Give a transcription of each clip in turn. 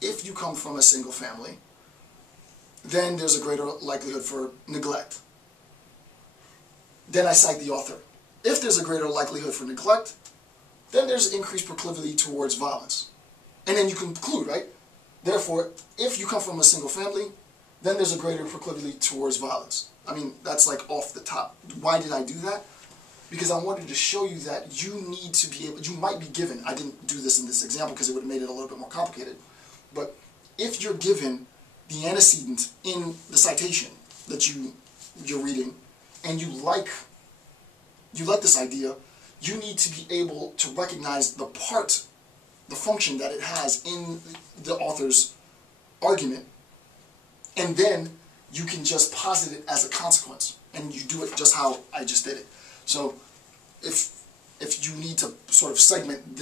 if you come from a single family, then there's a greater likelihood for neglect. Then I cite the author. If there's a greater likelihood for neglect, then there's increased proclivity towards violence. And then you conclude, right? Therefore, if you come from a single family, then there's a greater proclivity towards violence. I mean, that's like off the top. Why did I do that? Because I wanted to show you that you need to be able, you might be given, I didn't do this in this example because it would have made it a little bit more complicated, but if you're given the antecedent in the citation that you're reading, and you like this idea, you need to be able to recognize the function that it has in the author's argument, and then you can just posit it as a consequence, and you do it just how I just did it. So if you need to sort of segment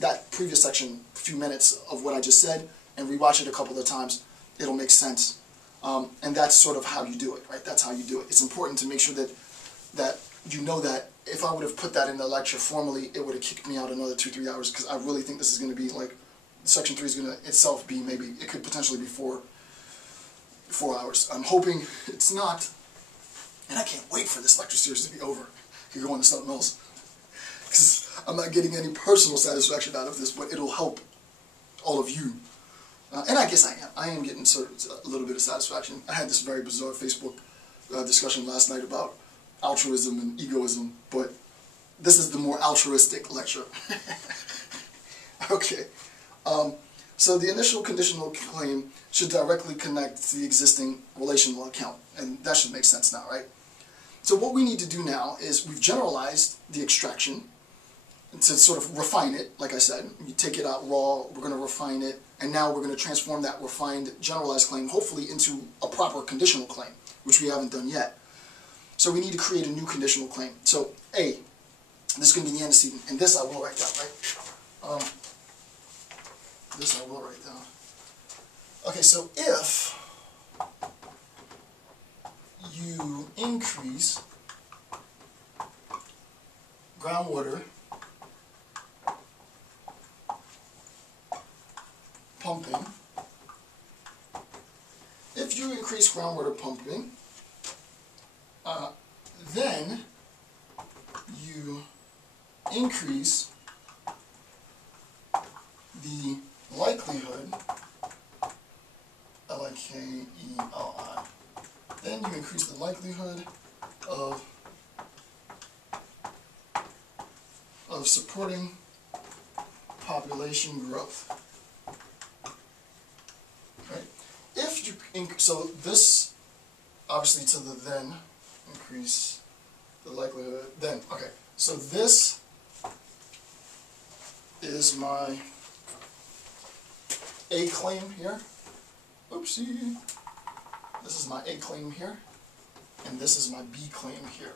that previous section, a few minutes of what I just said, and rewatch it a couple of times, it'll make sense. And that's sort of how you do it, right? That's how you do it. It's important to make sure that you know that if I would have put that in the lecture formally, it would have kicked me out another 2-3 hours, because I really think this is going to be like, section 3 is going to itself be maybe, it could potentially be 4 hours. I'm hoping it's not, and I can't wait for this lecture series to be over. I could go on to something else, because I'm not getting any personal satisfaction out of this, but it'll help all of you. And I guess I am getting sort of a little bit of satisfaction. I had this very bizarre Facebook discussion last night about altruism and egoism, but this is the more altruistic lecture. Okay, so the initial conditional claim should directly connect to the existing relational account, and that should make sense now, right? So what we need to do now is we've generalized the extraction to sort of refine it, like I said. You take it out raw, we're going to refine it, and now we're going to transform that refined generalized claim, hopefully, into a proper conditional claim, which we haven't done yet. So we need to create a new conditional claim. So A, this is going to be the antecedent, and this I will write down, right? This I will write down. Okay, so if you increase groundwater pumping, if you increase groundwater pumping, then you increase the likelihood, L-I-K-E-L-I, then you increase the likelihood of supporting population growth. Right? If you so this obviously to the then increase the likelihood then. Okay, so this is my A claim here. Oopsie. This is my A claim here, and this is my B claim here.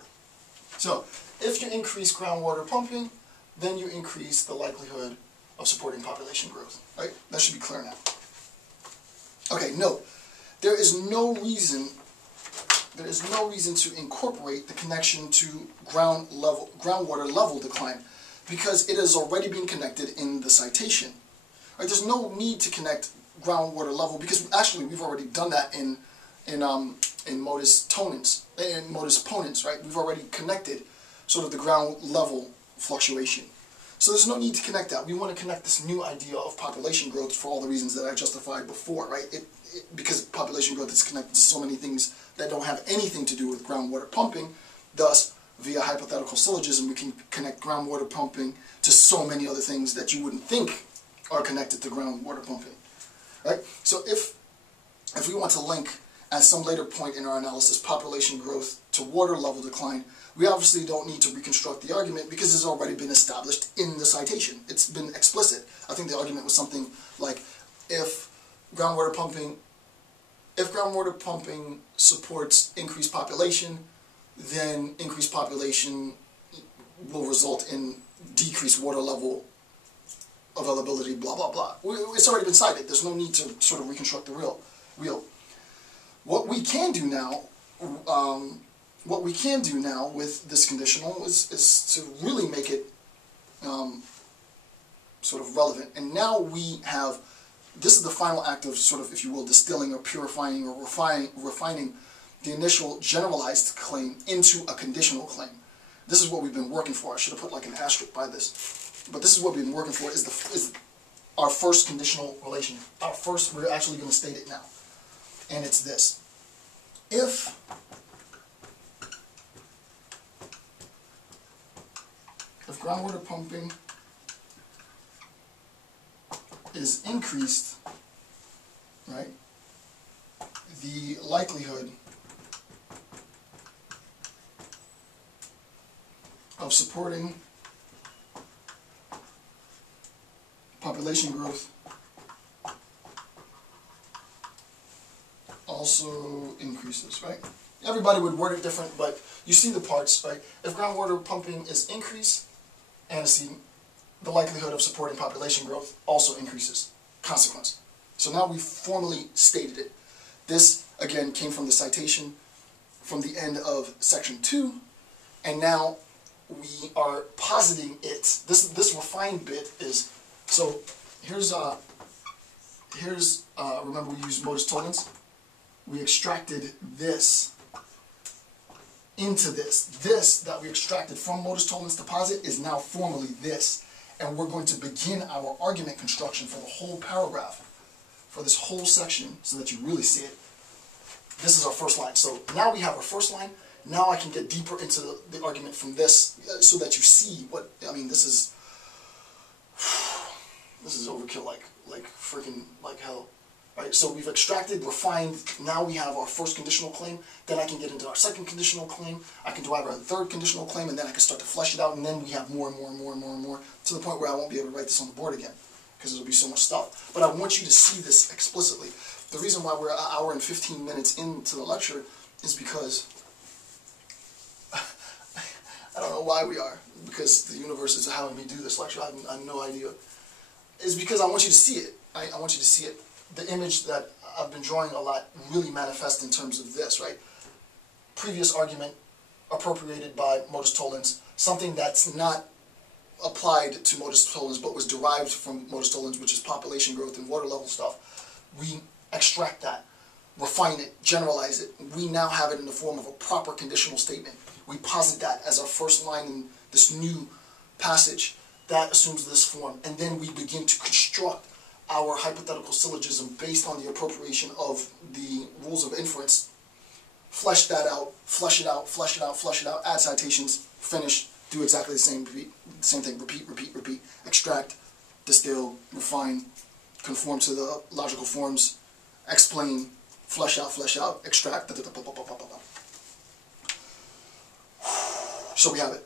So if you increase groundwater pumping, then you increase the likelihood of supporting population growth. Right? That should be clear now. Okay, note, there is no reason to incorporate the connection to groundwater level decline, because it has already been connected in the citation. Right? There's no need to connect groundwater level, because actually we've already done that in modus ponens, right? We've already connected sort of the ground level fluctuation. So there's no need to connect that. We want to connect this new idea of population growth for all the reasons that I justified before, right? Because population growth is connected to so many things that don't have anything to do with groundwater pumping. Thus, via hypothetical syllogism, we can connect groundwater pumping to so many other things that you wouldn't think are connected to groundwater pumping, right? So if we want to link at some later point in our analysis population growth to water level decline, we obviously don't need to reconstruct the argument because it's already been established in the citation. It's been explicit. I think the argument was something like, if groundwater pumping supports increased population, then increased population will result in decreased water level availability, blah, blah, blah. It's already been cited. There's no need to sort of reconstruct the wheel. What we can do now, with this conditional is to really make it sort of relevant. And now we have, this is the final act of sort of, if you will, distilling or purifying or refining the initial generalized claim into a conditional claim. This is what we've been working for. I should have put like an asterisk by this. But this is what we've been working for, is our first conditional relation. We're actually going to state it now. And it's this. If groundwater pumping is increased, right, the likelihood of supporting population growth also increases, right? Everybody would word it different, but you see the parts, right? If groundwater pumping is increased, antecedent, the likelihood of supporting population growth also increases. Consequence. So now we've formally stated it. This, again, came from the citation from the end of section 2, and now we are positing it. This refined bit is, so here's remember we used modus tollens? We extracted this into this. This that we extracted from modus tollens to posit is now formally this. And we're going to begin our argument construction for the whole paragraph, for this whole section, so that you really see it. This is our first line. So now we have our first line. Now I can get deeper into the argument from this, so that you see what, I mean, this is overkill like freaking like hell. Right? So we've extracted, refined, now we have our first conditional claim, then I can get into our second conditional claim, I can derive our third conditional claim, and then I can start to flesh it out, and then we have more and more and more and more and more, to the point where I won't be able to write this on the board again, because there'll be so much stuff. But I want you to see this explicitly. The reason why we're an hour and 15 minutes into the lecture is because, I don't know why we are, because the universe is having me do this lecture, I have no idea. It's because I want you to see it. I want you to see it. The image that I've been drawing a lot really manifests in terms of this, right? Previous argument appropriated by modus tollens, something that's not applied to modus tollens but was derived from modus tollens, which is population growth and water level stuff. We extract that, refine it, generalize it. We now have it in the form of a proper conditional statement. We posit that as our first line in this new passage that assumes this form, and then we begin to construct our hypothetical syllogism based on the appropriation of the rules of inference. Flesh that out, flesh it out, flesh it out, flesh it out, add citations, finish, do exactly the same thing, repeat, repeat, repeat, extract, distill, refine, conform to the logical forms, explain, flesh out, extract, da, da, da, da, da, da, da, da. So we have it.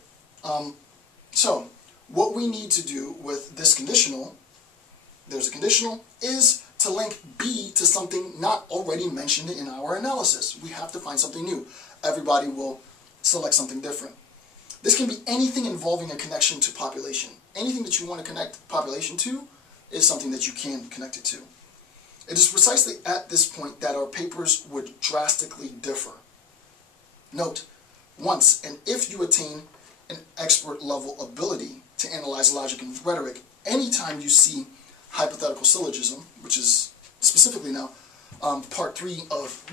So what we need to do with this conditional, there's a conditional, is to link B to something not already mentioned in our analysis. We have to find something new. Everybody will select something different. This can be anything involving a connection to population. Anything that you want to connect population to is something that you can connect it to. It is precisely at this point that our papers would drastically differ. Note, once and if you attain an expert level ability to analyze logic and rhetoric, anytime you see hypothetical syllogism, which is specifically now part 3 of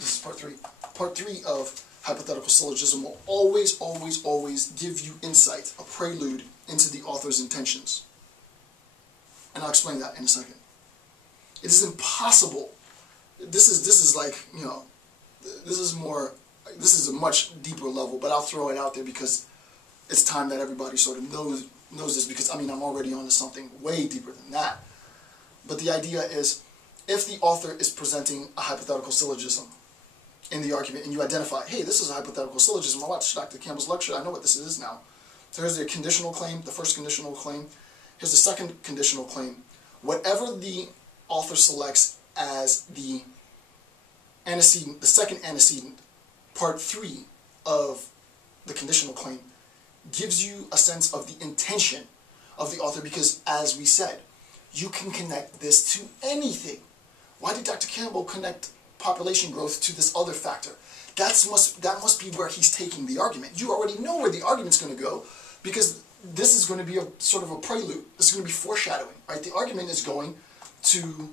hypothetical syllogism, will always, always, always give you insight, a prelude into the author's intentions. And I'll explain that in a second. It is impossible. This is like, you know, this is a much deeper level, but I'll throw it out there because it's time that everybody sort of knows this, because I mean I'm already on to something way deeper than that. But the idea is, if the author is presenting a hypothetical syllogism in the argument, and you identify, hey, this is a hypothetical syllogism, I watched Dr. Campbell's lecture, I know what this is now. So here's the conditional claim, the first conditional claim. Here's the second conditional claim. Whatever the author selects as the antecedent, the second antecedent, part 3 of the conditional claim, gives you a sense of the intention of the author, because, as we said, you can connect this to anything. Why did Dr. Campbell connect population growth to this other factor? That must be where he's taking the argument. You already know where the argument's going to go, because this is going to be a sort of a prelude. This is going to be foreshadowing, right? The argument is going to